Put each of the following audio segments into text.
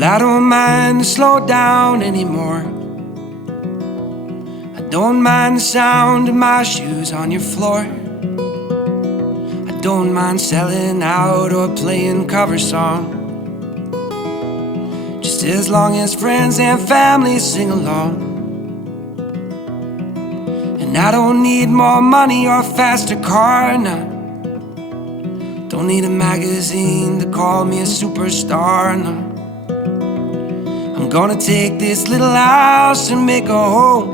Well, I don't mind to slow down anymore. I don't mind the sound of my shoes on your floor. I don't mind selling out or playing cover songs, just as long as friends and family sing along. And I don't need more money or a faster car, no. Don't need a magazine to call me a superstar, no. I'm gonna take this little house and make a home,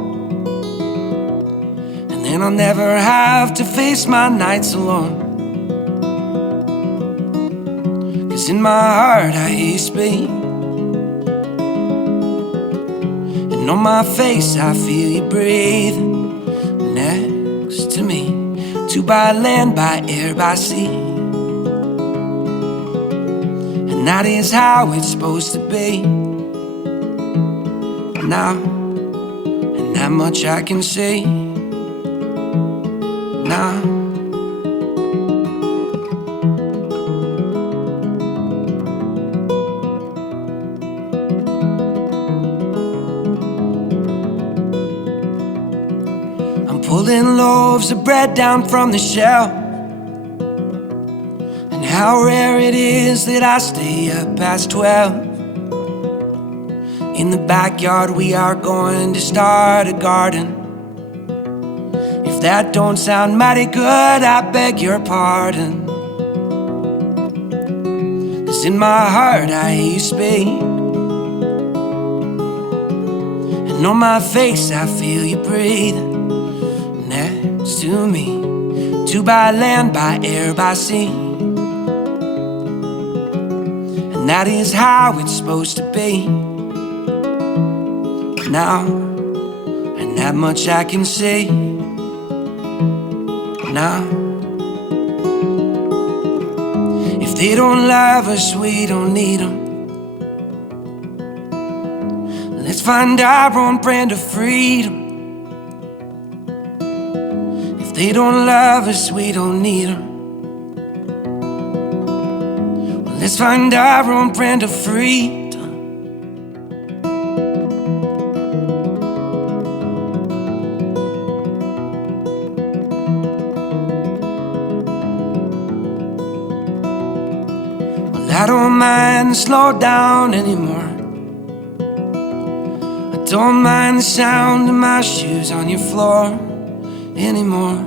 and then I'll never have to face my nights alone. 'Cause in my heart I hear you speak, and on my face I feel you breathe next to me. To by land, by air, by sea, and that is how it's supposed to be. Now, and that much I can say now. I'm pulling loaves of bread down from the shelf, and how rare it is that I stay up past 12. In the backyard we are going to start a garden. If that don't sound mighty good, I beg your pardon. 'Cause in my heart I hear you speak, and on my face I feel you breathe next to me. To by land, by air, by sea, and that is how it's supposed to be. Now, and that much I can say now. If they don't love us, we don't need them. Let's find our own brand of freedom. If they don't love us, we don't need them. Well, let's find our own brand of freedom. I don't mind to slow down anymore. I don't mind the sound of my shoes on your floor anymore.